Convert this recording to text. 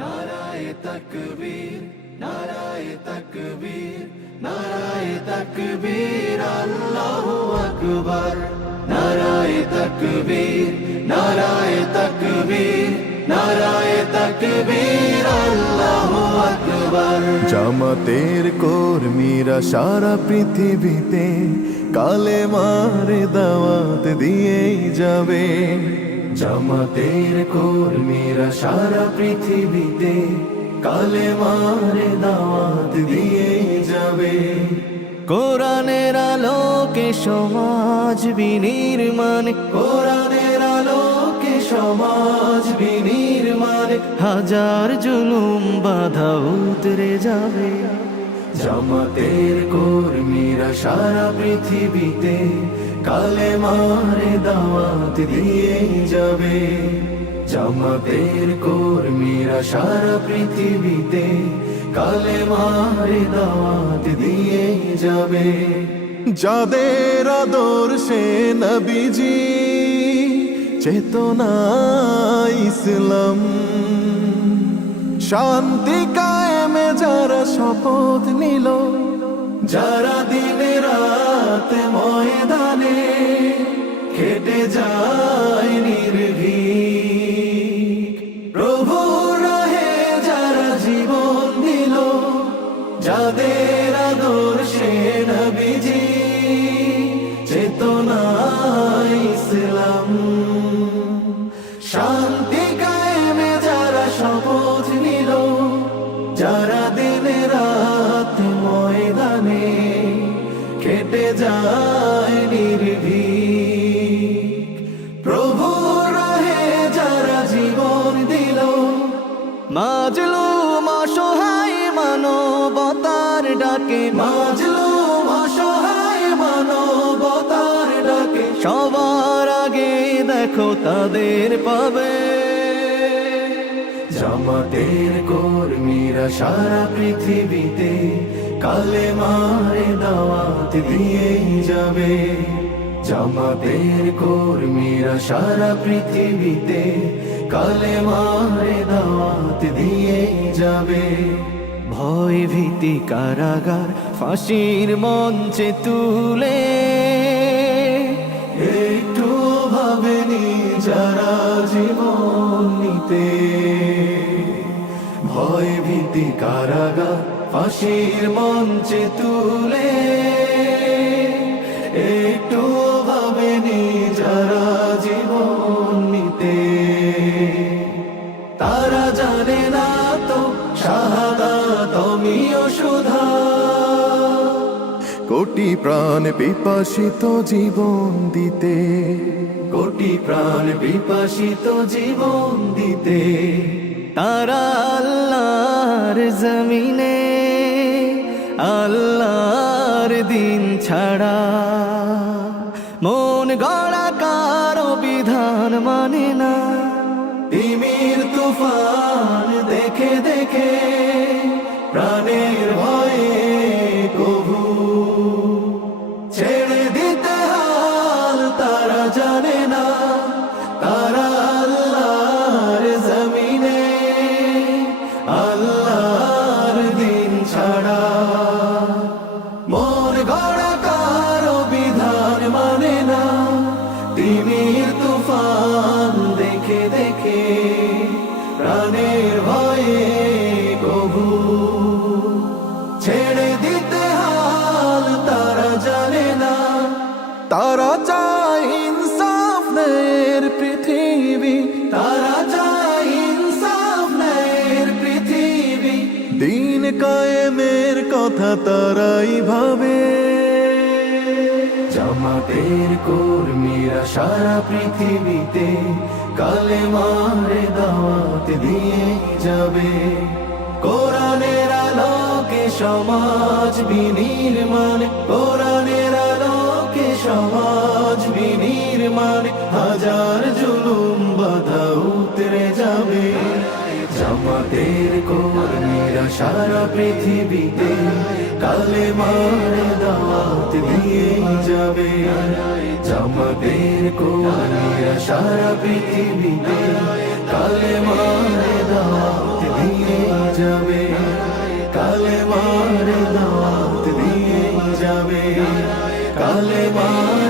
নারায়ে তাকবীর, নারায়ে তাকবীর, নারায়ে তাকবীর, আল্লাহু আকবার। নারায়ে তাকবীর, নারায়ে তাকবীর, নারায়ে তাকবীর, আল্লাহু আকবার। জামাতের কর্মীরা সারা পৃথিবীতে কালেমার দাওয়াত দিয়েই যাবে। জামাতের কর্মীরা সারা পৃথিবীতে কালেমার দাওয়াত দিয়ে যাবে। কোরআনের আলোকে সমাজ বিনির্মাণ, কোরআনের আলোকে সমাজ বিনির্মাণ, হাজার জুলুম বাধা উতরে যাবে। জামাতের কর্মীরা সারা পৃথিবীতে কালেমার দাওয়াত দিয়ে যাবে। জামাতের কর্মীরা সারা পৃথিবীতে কালেমার দাওয়াত দিয়ে যাবে। যাদের আদর্শে নবীজি চেতনা ইসলাম, শান্তি কায়েমে যারা শপথ নিল, যারা দিনে রাত ময়দানে খেটে যায় নির্ভীক, প্রভুর রাহে যারা জীবন দিল, যাদের আদর্শে নবীজি চেতনা ইসলাম, শান্তি কায়েমে যারা শপথ নিল, যারা দিনে রাত ময়দানে খেটে যায় নির্ভীক, প্রভুর রাহে যারা জীবন দিল, মাজলুম অসহায় মানবতার ডাকে, মাজলুম অসহায় মানবতার ডাকে, সবার আগে দেখো তাদের পাবে। জামাতের কর্মীরা সারা পৃথিবীতে কালেমার দাওয়াত দিয়ে যাবে। জামাতের কর্মীরা সারা পৃথিবীতে কালেমার দাওয়াত দিয়ে যাবে। ভয় ভীতি কারাগার ফাঁসির মঞ্চে তুলে, একটু ভাবেনি যারা জীবন নিতে, ভয় ভীতি কারাগার ফাঁসির মঞ্চে তুলে, একটু ভাবেনি যারা জীবন নিতে। তারা জানে না তো শাহাদাত অমীয় সুধা, কোটি প্রাণ পিপাসিত জীবন দিতে, কোটি প্রাণ বিপাসিত জীবন দিতে। তারা আল্লাহর জমিনে আল্লাহর দিন ছাড়া মন গড়া কারো বিধান মানে না। তিমির তুফান দেখে দেখে প্রাণের ভয়ে কভু ছেড়ে দিতে হাল তারা জানে না। তারা আল্লাহর জমিনে আল্লাহর দিন ছাড়া মন গড়া কারো বিধান মানে না। তিমির তুফান দেখে দেখে প্রাণের ভয়ে কভু ছেড়ে দিতে হাল তারা জানে না। তারা চায় ইনসাফ ন্যায়ের পৃথিবী, তারা চায় ইনসাফ ন্যায়ের পৃথিবী, দিন কায়েমের কথা তারাই ভাবে। জামাতের কর্মীরা সারা পৃথিবীতে কালেমার দাওয়াত দিয়ে যাবে। কোরআনের আলোকে সমাজ বিনির্মাণ, কোরআনের আলোকে সমাজ বিনির্মাণ, হাজার জুলুম বাধা উতরে যাবে। জামাতের কর্মীরা সারা পৃথিবীতে কালেমার দাওয়াত দিয়ে যাবে। জামাতের কর্মীরা সারা পৃথিবীতে কালেমার দাওয়াত দিয়ে কালেমার দাওয়াত দিয়ে যাবে কালেমার